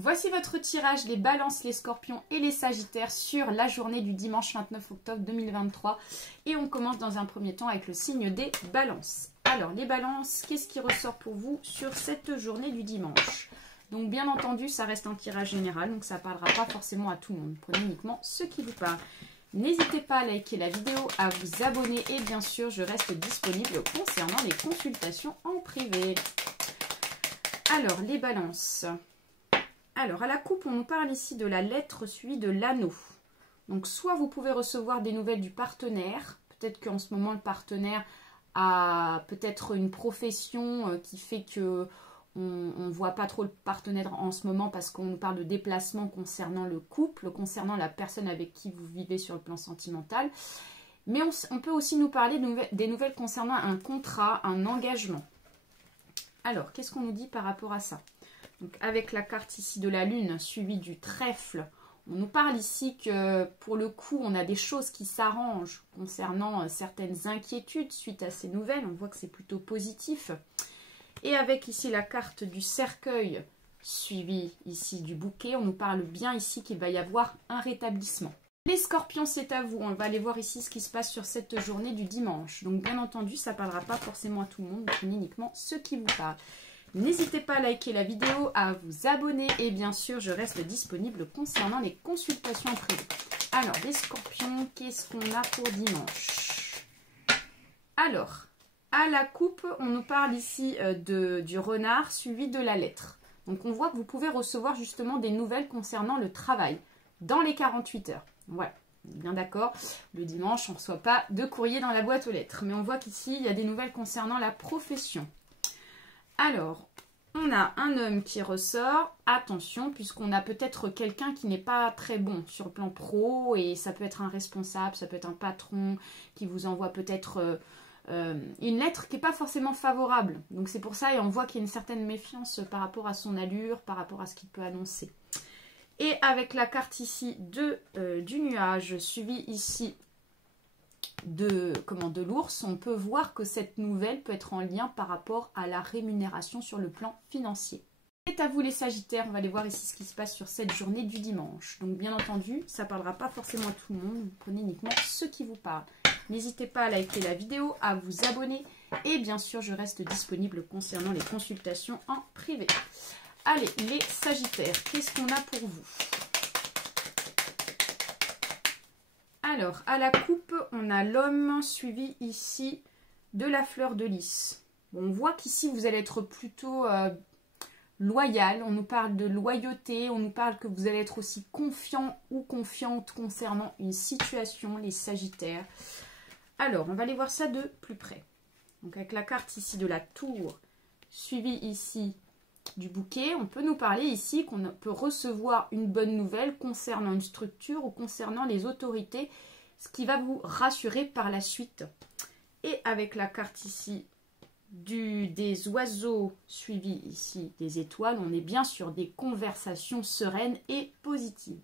Voici votre tirage, les balances, les scorpions et les sagittaires sur la journée du dimanche 29 octobre 2023. Et on commence dans un premier temps avec le signe des balances. Alors, les balances, qu'est-ce qui ressort pour vous sur cette journée du dimanche? Donc, bien entendu, ça reste un tirage général, donc ça ne parlera pas forcément à tout le monde. Prenez uniquement ceux qui vous parlent. N'hésitez pas à liker la vidéo, à vous abonner et bien sûr, je reste disponible concernant les consultations en privé. Alors, les balances. Alors, à la coupe, on nous parle ici de la lettre suivie de l'anneau. Donc, soit vous pouvez recevoir des nouvelles du partenaire. Peut-être qu'en ce moment, le partenaire a peut-être une profession qui fait que on ne voit pas trop le partenaire en ce moment parce qu'on nous parle de déplacement concernant le couple, concernant la personne avec qui vous vivez sur le plan sentimental. Mais on peut aussi nous parler des nouvelles concernant un contrat, un engagement. Alors, qu'est-ce qu'on nous dit par rapport à ça? Donc, avec la carte ici de la lune suivie du trèfle, on nous parle ici que pour le coup, on a des choses qui s'arrangent concernant certaines inquiétudes suite à ces nouvelles. On voit que c'est plutôt positif. Et avec ici la carte du cercueil suivie ici du bouquet, on nous parle bien ici qu'il va y avoir un rétablissement. Les scorpions, c'est à vous. On va aller voir ici ce qui se passe sur cette journée du dimanche. Donc, bien entendu, ça ne parlera pas forcément à tout le monde, mais uniquement ceux qui vous parlent. N'hésitez pas à liker la vidéo, à vous abonner et bien sûr, je reste disponible concernant les consultations privées. Alors, les scorpions, qu'est-ce qu'on a pour dimanche? Alors, à la coupe, on nous parle ici du renard suivi de la lettre. Donc, on voit que vous pouvez recevoir justement des nouvelles concernant le travail dans les 48 heures. Voilà, bien d'accord. Le dimanche, on ne reçoit pas de courrier dans la boîte aux lettres. Mais on voit qu'ici, il y a des nouvelles concernant la profession. Alors, on a un homme qui ressort, attention, puisqu'on a peut-être quelqu'un qui n'est pas très bon sur le plan pro, et ça peut être un responsable, ça peut être un patron qui vous envoie peut-être une lettre qui n'est pas forcément favorable. Donc c'est pour ça, et on voit qu'il y a une certaine méfiance par rapport à son allure, par rapport à ce qu'il peut annoncer. Et avec la carte ici du nuage, suivi ici de l'ours, on peut voir que cette nouvelle peut être en lien par rapport à la rémunération sur le plan financier. C'est à vous les sagittaires, on va aller voir ici ce qui se passe sur cette journée du dimanche. Donc bien entendu, ça ne parlera pas forcément à tout le monde, vous prenez uniquement ceux qui vous parlent. N'hésitez pas à liker la vidéo, à vous abonner et bien sûr je reste disponible concernant les consultations en privé. Allez, les sagittaires, qu'est-ce qu'on a pour vous? Alors, à la coupe, on a l'homme suivi ici de la fleur de lys. Bon, on voit qu'ici, vous allez être plutôt loyal. On nous parle de loyauté. On nous parle que vous allez être aussi confiant ou confiante concernant une situation, les sagittaires. Alors, on va aller voir ça de plus près. Donc, avec la carte ici de la tour, suivie ici du bouquet, on peut nous parler ici qu'on peut recevoir une bonne nouvelle concernant une structure ou concernant les autorités, ce qui va vous rassurer par la suite. Et avec la carte ici des oiseaux suivis ici des étoiles, on est bien sur des conversations sereines et positives.